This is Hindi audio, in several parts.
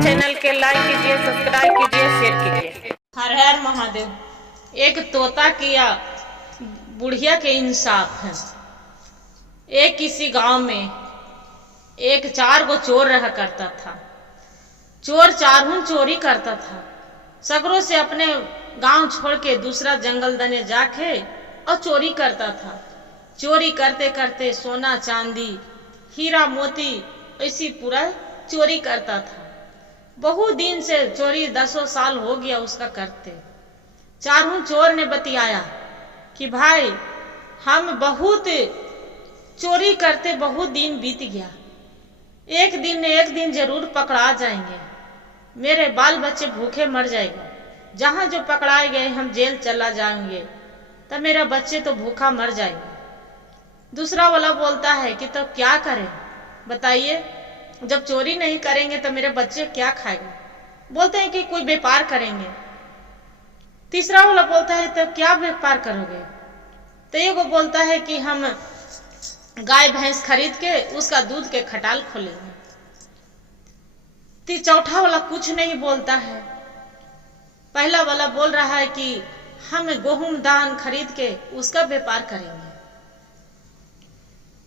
चैनल के लाइक कीजिए, सब्सक्राइब कीजिए, शेयर कीजिए। हर हर महादेव। एक तोता किया बुढ़िया के इंसाफ है। एक किसी गांव में एक 4 गो चोर रहा करता था। चोर चारों चोरी करता था। सगरों से अपने गांव छोड़ के दूसरा जंगल दने जाके और चोरी करता था। चोरी करते करते सोना चांदी हीरा मोती ऐसी पूरा चोरी करता था। बहुत दिन से चोरी 10 साल हो गया उसका करते। चारों चोर ने बतियाया कि भाई हम बहुत चोरी करते बहुत दिन बीत गया, एक दिन जरूर पकड़ा जाएंगे, मेरे बाल बच्चे भूखे मर जाएंगे। जहां जो पकड़ाए गए हम जेल चला जाएंगे तब मेरा बच्चे तो भूखा मर जाएंगे। दूसरा वाला बोलता है कि तो क्या करें बताइए, जब चोरी नहीं करेंगे तो मेरे बच्चे क्या खाएंगे। बोलते हैं कि कोई व्यापार करेंगे। तीसरा वाला बोलता है तो क्या व्यापार करोगे, तो एगो बोलता है कि हम गाय भैंस खरीद के उसका दूध के खटाल खोलेंगे। चौथा वाला कुछ नहीं बोलता है। पहला वाला बोल रहा है कि हम गेहूं धान खरीद के उसका व्यापार करेंगे।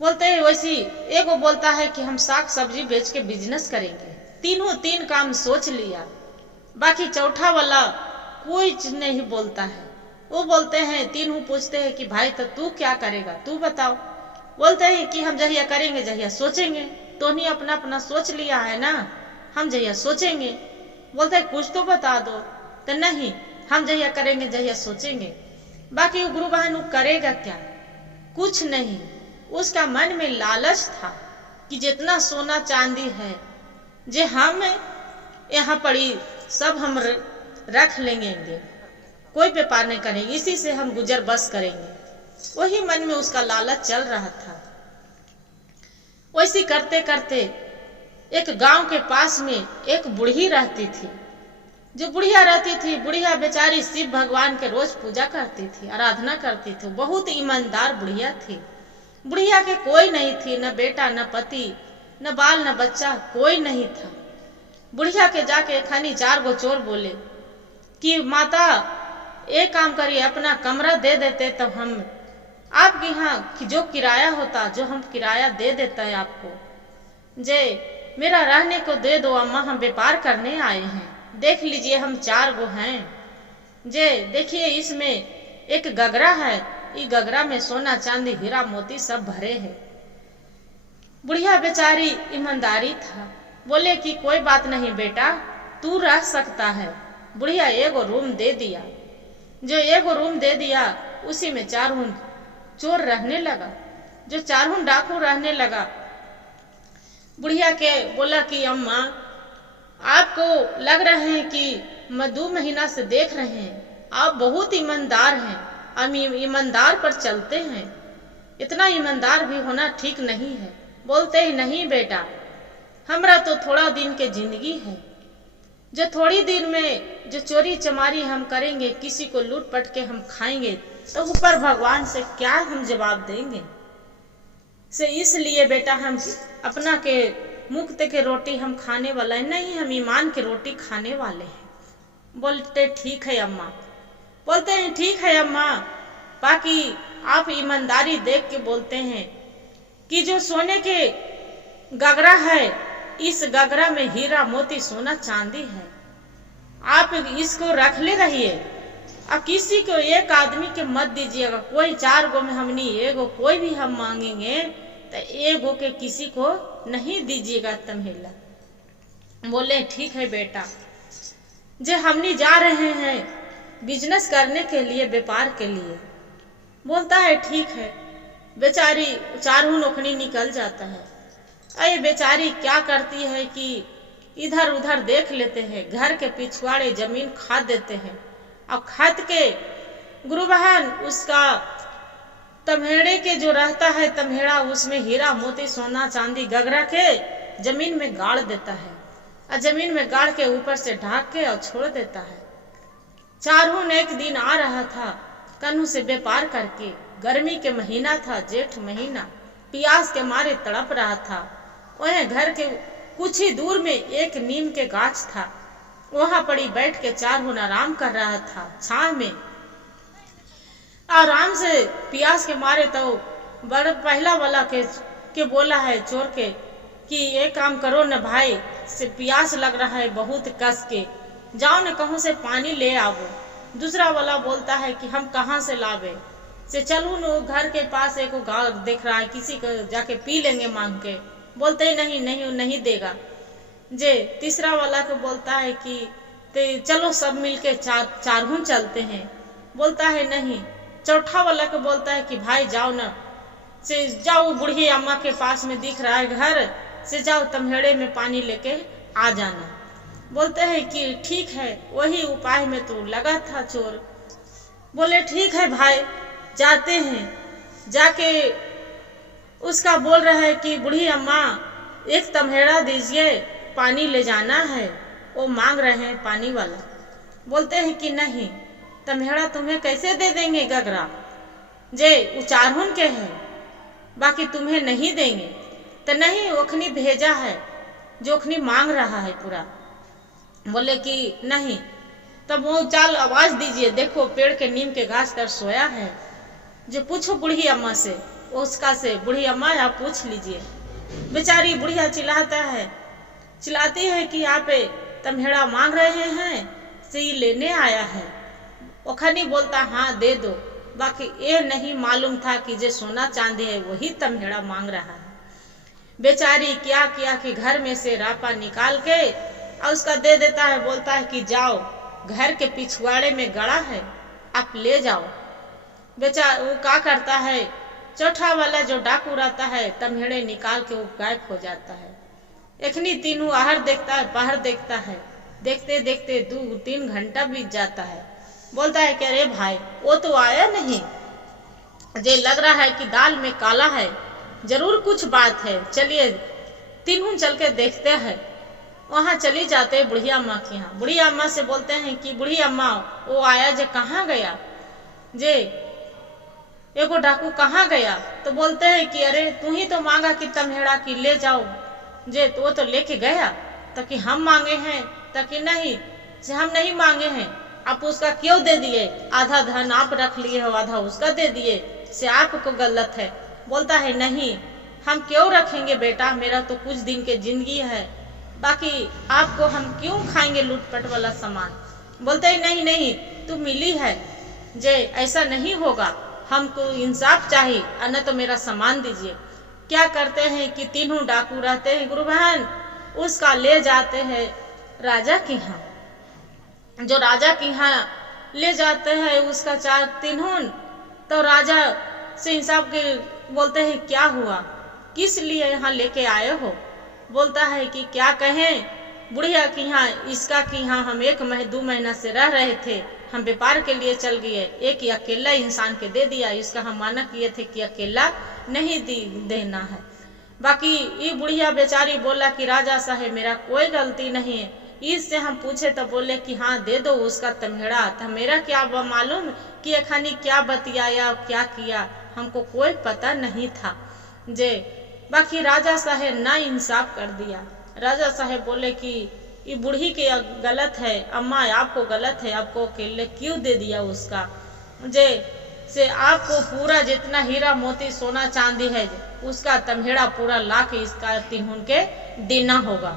बोलते हैं वैसी एगो बोलता है कि हम साग सब्जी बेच के बिजनेस करेंगे। तीनों तीन काम सोच लिया, बाकी चौथा वाला कोई नहीं बोलता है। वो बोलते हैं, तीनों पूछते हैं कि भाई तो तू क्या करेगा, तू बताओ। बोलते हैं कि हम जहिया करेंगे जहिया सोचेंगे। तो नहीं अपना अपना सोच लिया है ना, हम जहिया सोचेंगे। बोलते हैं कुछ तो बता दो, तो नहीं हम जहिया करेंगे जहिया सोचेंगे। बाकी गुरु बहन करेगा क्या, कुछ नहीं। उसका मन में लालच था कि जितना सोना चांदी है जे हम यहाँ पड़ी सब हम रख लेंगे, कोई व्यापार नहीं करेंगे, इसी से हम गुजर बस करेंगे। वही मन में उसका लालच चल रहा था। वैसे करते करते एक गांव के पास में एक बुढ़ी रहती थी। जो बुढ़िया रहती थी, बुढ़िया बेचारी शिव भगवान के रोज पूजा करती थी, आराधना करती थी। बहुत ईमानदार बुढ़िया थी। बुढ़िया के कोई नहीं थी, न बेटा न पति न बाल न बच्चा, कोई नहीं था। बुढ़िया के जाके खानी 4 गो चोर बोले कि माता एक काम करिए, अपना कमरा दे देते तो हम आपके यहाँ की जो किराया होता, जो हम किराया दे देता है आपको, जे मेरा रहने को दे दो अम्मा, हम व्यापार करने आए हैं। देख लीजिए हम 4 गो हैं। जे देखिए इसमें एक गगरा है, ये गगरा में सोना चांदी हीरा मोती सब भरे हैं। बुढ़िया बेचारी ईमानदारी था, बोले कि कोई बात नहीं बेटा, तू रह सकता है। बुढ़िया एगो रूम दे दिया। जो एगो रूम दे दिया उसी में 4 चोर रहने लगा, जो 4 डाकू रहने लगा। बुढ़िया के बोला कि अम्मा आपको लग रहे हैं कि मैं 2 महीना से देख रहे हैं, आप बहुत ईमानदार हैं, हम ईमानदार पर चलते हैं, इतना ईमानदार भी होना ठीक नहीं है। बोलते ही नहीं बेटा, हमरा तो थोड़ा दिन के जिंदगी है, जो थोड़ी दिन में जो चोरी चमारी हम करेंगे, किसी को लूट पट के हम खाएंगे, तो ऊपर भगवान से क्या हम जवाब देंगे। से इसलिए बेटा हम अपना के मुक्त के रोटी हम खाने वाला है नहीं, हम ईमान की रोटी खाने वाले हैं। बोलते ठीक है अम्मा। बोलते हैं ठीक है अम्मा, बाकी आप ईमानदारी देख के बोलते हैं कि जो सोने के गगरा है, इस गगरा में हीरा मोती सोना चांदी है, आप इसको रख ले रहिए और किसी को एक आदमी के मत दीजिएगा। कोई 4 गो में हमनी एगो कोई भी हम मांगेंगे तो एगो के किसी को नहीं दीजिएगा तमहेला। बोले ठीक है बेटा, जे हमनी जा रहे हैं बिजनेस करने के लिए, व्यापार के लिए। बोलता है ठीक है। बेचारी 4 नौकरी निकल जाता है। अरे बेचारी क्या करती है कि इधर उधर देख लेते हैं, घर के पिछवाड़े जमीन खाद देते हैं और खाद के गुरु बहन उसका तमहेड़े के जो रहता है तमहेड़ा, उसमें हीरा मोती सोना चांदी गगरा के जमीन में गाड़ देता है और जमीन में गाड़ के ऊपर से ढाक के और छोड़ देता है। 4 एक दिन आ रहा था कन्हू से व्यापार करके। गर्मी के महीना था, जेठ महीना, प्यास के मारे तड़प रहा था। वह घर के कुछ ही दूर में एक नीम के गाछ था। वहां पड़ी बैठ के चार आराम कर रहा था छांव में। आराम से प्यास के मारे तो बड़ा पहला वाला के बोला है चोर के कि ये काम करो न भाई, से प्यास लग रहा है बहुत कस के, जाओ न कहूं से पानी ले आवो। दूसरा वाला बोलता है कि हम कहाँ से लावे, से चलू न घर के पास एक गाँव दिख रहा है, किसी को जाके पी लेंगे मांग के। बोलते ही नहीं नहीं नहीं देगा। जे तीसरा वाला को बोलता है कि चलो सब मिलके चारहू चलते हैं। बोलता है नहीं। चौथा वाला को बोलता है कि भाई जाओ न, से जाओ बूढ़ी अम्मा के पास में दिख रहा है घर, से जाओ तमहेड़े में पानी लेके आ जाना। बोलते हैं कि ठीक है, वही उपाय में तो लगा था चोर। बोले ठीक है भाई जाते हैं। जाके उसका बोल रहा है कि बूढ़ी अम्मा एक तमहेड़ा दीजिए, पानी ले जाना है। वो मांग रहे हैं पानी वाला। बोलते हैं कि नहीं, तमहेड़ा तुम्हें कैसे दे देंगे गगरा, जे उचारहुन के है, बाकी तुम्हें नहीं देंगे। तो नहीं, ओखनी भेजा है, जोखनी मांग रहा है पूरा। बोले कि नहीं। तब वो चाल आवाज दीजिए, देखो पेड़ के नीम के गाछ तर सोया है, जो पूछो बूढ़ी अम्मा से। उसका से बूढ़ी अम्मा आप पूछ लीजिए। बेचारी बुढ़िया चिल्लाती है कि आप तमहेड़ा मांग रहे हैं, से ये लेने आया है। ओखनी बोलता हाँ दे दो, बाकी ये नहीं मालूम था कि जो सोना चांदी है वही तमहेड़ा मांग रहा है। बेचारी क्या किया कि घर में से रापा निकाल के और उसका दे देता है। बोलता है कि जाओ घर के पिछवाड़े में गड़ा है, आप ले जाओ। बेचारा वो क्या करता है, चौथा वाला जो डाकू रहता है तमहेड़े निकाल के वो गायब हो जाता है। एखनी तीनों आहर देखता है, पहर देखता है। देखते देखते 2-3 घंटा बीत जाता है। बोलता है कि अरे भाई वो तो आया नहीं, जे लग रहा है कि दाल में काला है, जरूर कुछ बात है, चलिए तीनों चल के देखते हैं। वहां चली जाते बुढ़िया अम्मा के यहाँ। बुढ़िया अम्मा से बोलते हैं कि बुढ़ी अम्मा वो आया जे कहाँ गया, जे एगो डाकू कहाँ गया। तो बोलते हैं कि अरे तू ही तो मांगा कि तमहेड़ा की ले जाओ, जे तो वो तो लेके गया। तो कि हम मांगे हैं, तो कि नहीं, से हम नहीं मांगे हैं, आप उसका क्यों दे दिए, आधा धन आप रख लिए हो, आधा उसका दे दिए, से आपको गलत है। बोलता है नहीं, हम क्यों रखेंगे बेटा, मेरा तो कुछ दिन के जिंदगी है, बाकी आपको हम क्यों खाएंगे लूटपट वाला सामान। बोलते ही नहीं नहीं, तू मिली है, जे ऐसा नहीं होगा, हमको इंसाफ चाहिए, न तो मेरा सामान दीजिए। क्या करते हैं कि तीनों डाकू रहते हैं गुरु बहन, उसका ले जाते हैं राजा के यहाँ। जो राजा के यहाँ ले जाते हैं उसका तीनों, तो राजा से इंसाफ के बोलते हैं क्या हुआ, किस लिए यहाँ लेके आए हो। बोलता है कि क्या कहें, बुढ़िया की यहाँ इसका की यहाँ हम 1-2 महीना से रह रहे थे, हम व्यापार के लिए चल गए, एक अकेला इंसान के दे दिया, इसका हम माना किए थे कि अकेला नहीं देना है। बाकी ये बुढ़िया बेचारी बोला कि राजा साहब मेरा कोई गलती नहीं है। इससे हम पूछे तो बोले कि हाँ दे दो उसका तमहेड़ा। था मेरा क्या मालूम कि अखानी क्या बतियाया क्या किया, हमको कोई पता नहीं था जे। बाकी राजा साहब ना इंसाफ कर दिया। राजा साहब बोले कि ये बूढ़ी के गलत है, अम्मा आपको गलत है, आपको अकेले क्यों दे दिया उसका, जे से आपको पूरा जितना हीरा मोती सोना चांदी है उसका तमहेड़ा पूरा ला के इसका तीनों के देना होगा।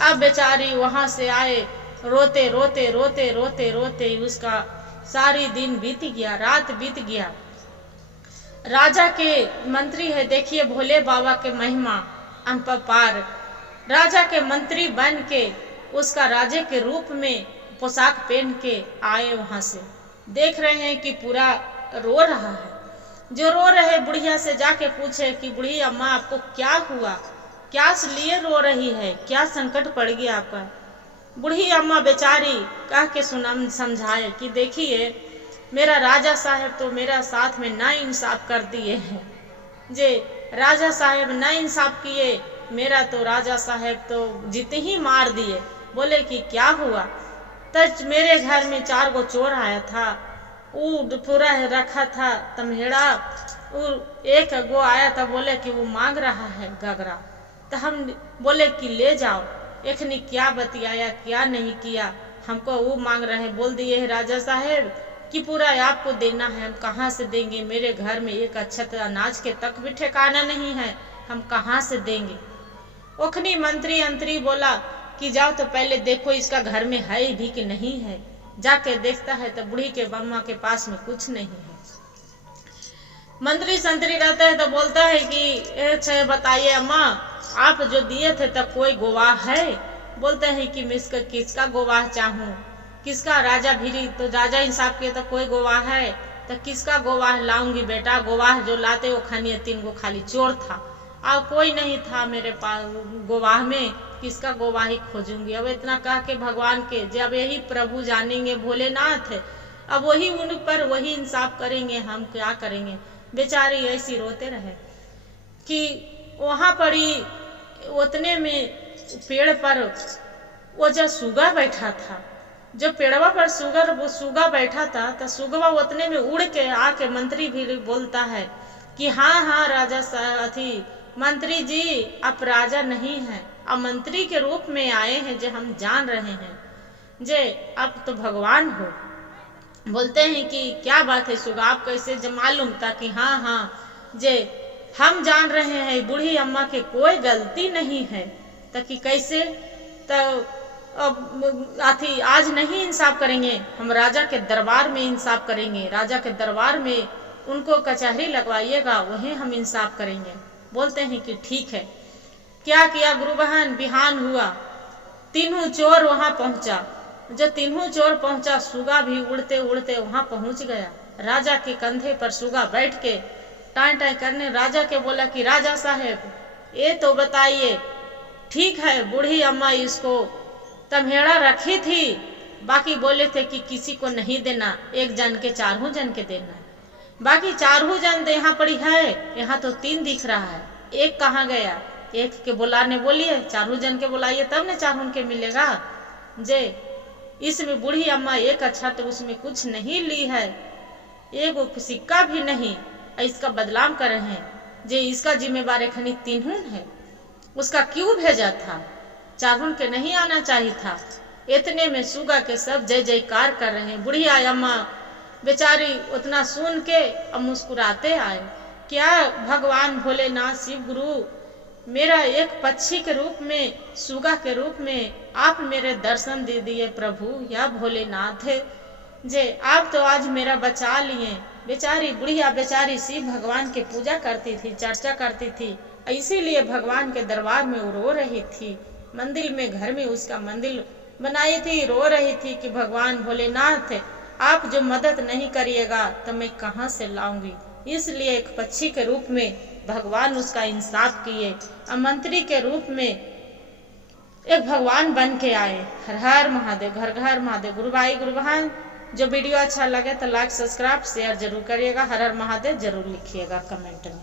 अब बेचारी वहां से आए, रोते रोते रोते रोते रोते उसका सारी दिन बीत गया, रात बीत गया। राजा के मंत्री है, देखिए भोले बाबा के महिमा अनपार। राजा के मंत्री बन के उसका राजे के रूप में पोशाक पहन के आए, वहां से देख रहे हैं कि पूरा रो रहा है। जो रो रहे बुढ़िया से जाके पूछे कि बुढ़ी अम्मा आपको क्या हुआ, क्या लिए रो रही है, क्या संकट पड़ गया आपका। बुढ़ी अम्मा बेचारी कह के समझाए कि देखिए मेरा राजा साहब तो मेरा साथ में ना इंसाफ कर दिए हैं, जे राजा साहब ना इंसाफ किए, मेरा तो राजा साहब तो जीते ही मार दिए। बोले कि क्या हुआ, तो मेरे घर में 4 गो चोर आया था, वो पूरा रखा था तमहेड़ा, और 1 गो आया था, बोले कि वो मांग रहा है गगरा। तो हम बोले कि ले जाओ। एखनी क्या बतियाया क्या नहीं किया, हमको वो मांग रहे हैं। बोल दिए है राजा साहेब कि पूरा आपको देना है। हम कहाँ से देंगे, मेरे घर में एक अच्छत अनाज के तक भी ठिकाना नहीं है, हम कहाँ से देंगे। ओखनी मंत्री अंतरी बोला कि जाओ तो पहले देखो इसका घर में है भी कि नहीं है। जाके देखता है तो बूढ़ी के अम्मा के पास में कुछ नहीं है। मंत्री संतरी रहता है तो बोलता है कि बताइए अम्मा, आप जो दिए थे तब कोई गवाह है? बोलते हैं कि मैं किसका गवाह चाहूँ, किसका? राजा भीरी तो राजा इंसाफ के तो कोई गवाह है, तो किसका गवाह लाऊंगी बेटा? गवाह जो लाते वो खानी 3 गो खाली चोर था, और कोई नहीं था मेरे पास गवाह में, किसका गवाही खोजूंगी। अब इतना कह के भगवान के जब यही प्रभु जानेंगे भोलेनाथ, अब वही उन पर वही इंसाफ करेंगे, हम क्या करेंगे। बेचारी ऐसी रोते रहे कि वहां पर ही उतने में पेड़ पर वो जो सुगा बैठा था, जो पेड़वा पर सुगा बैठा था, तो सुगवा उतने में उड़ के आके मंत्री भी बोलता है कि हाँ राजा अथी मंत्री जी, आप राजा नहीं हैं, आप मंत्री के रूप में आए हैं, जो हम जान रहे हैं जे आप तो भगवान हो। बोलते हैं कि क्या बात है सुगा, आप कैसे मालूम था? कि हाँ जे हम जान रहे हैं बूढ़ी अम्मा के कोई गलती नहीं है। ताकि कैसे? तो अब आथी आज नहीं इंसाफ करेंगे, हम राजा के दरबार में इंसाफ करेंगे, राजा के दरबार में उनको कचहरी लगवाइएगा, वहीं हम इंसाफ करेंगे। बोलते हैं कि ठीक है। क्या किया गुरु बहन, बिहान हुआ, तीनों चोर वहां पहुंचा। जब तीनों चोर पहुंचा, सुगा भी उड़ते उड़ते वहां पहुंच गया। राजा के कंधे पर सुगा बैठ के टाई टाई करने राजा के बोला कि राजा साहेब ये तो बताइए, ठीक है बूढ़ी अम्मा इसको तम्हेड़ा रखी थी, बाकी बोले थे कि किसी को नहीं देना, एक जन के 4 जन के देना, बाकी 4 जन यहाँ पड़ी है, यहाँ तो 3 दिख रहा है, एक कहाँ गया? एक के बुलाने बोलिए, 4 जन के बुलाइए तब न 4 के मिलेगा। जे इसमें बूढ़ी अम्मा एक अच्छा तो उसमें कुछ नहीं ली है, एक सिक्का भी नहीं, इसका बदलाव कर रहे हैं। जे इसका जिम्मेवार खनी 3 है, उसका क्यों भेजा था? 4 के नहीं आना चाहिए था। इतने में सुगा के सब जय जयकार कर रहे हैं। बुढ़िया अम्मा बेचारी उतना सुन के अब मुस्कुराते आए। क्या भगवान भोलेनाथ शिव गुरु, मेरा एक पक्षी के रूप में, सुगा के रूप में आप मेरे दर्शन दे दिए प्रभु या भोलेनाथ जे आप तो आज मेरा बचा लिए। बेचारी बुढ़िया बेचारी शिव भगवान की पूजा करती थी, चर्चा करती थी, इसीलिए भगवान के दरबार में वो रो रही थी। मंदिर में, घर में उसका मंदिर बनाई थी, रो रही थी कि भगवान भोलेनाथ आप जो मदद नहीं करिएगा तो मैं कहाँ से लाऊंगी। इसलिए एक पक्षी के रूप में भगवान उसका इंसाफ किए, और मंत्री के रूप में एक भगवान बन के आए। हर हर महादेव, घर घर महादेव। गुरु भाई गुरु बहन, जो वीडियो अच्छा लगे तो लाइक सब्सक्राइब शेयर जरूर करिएगा। हर हर महादेव जरूर लिखिएगा कमेंट में।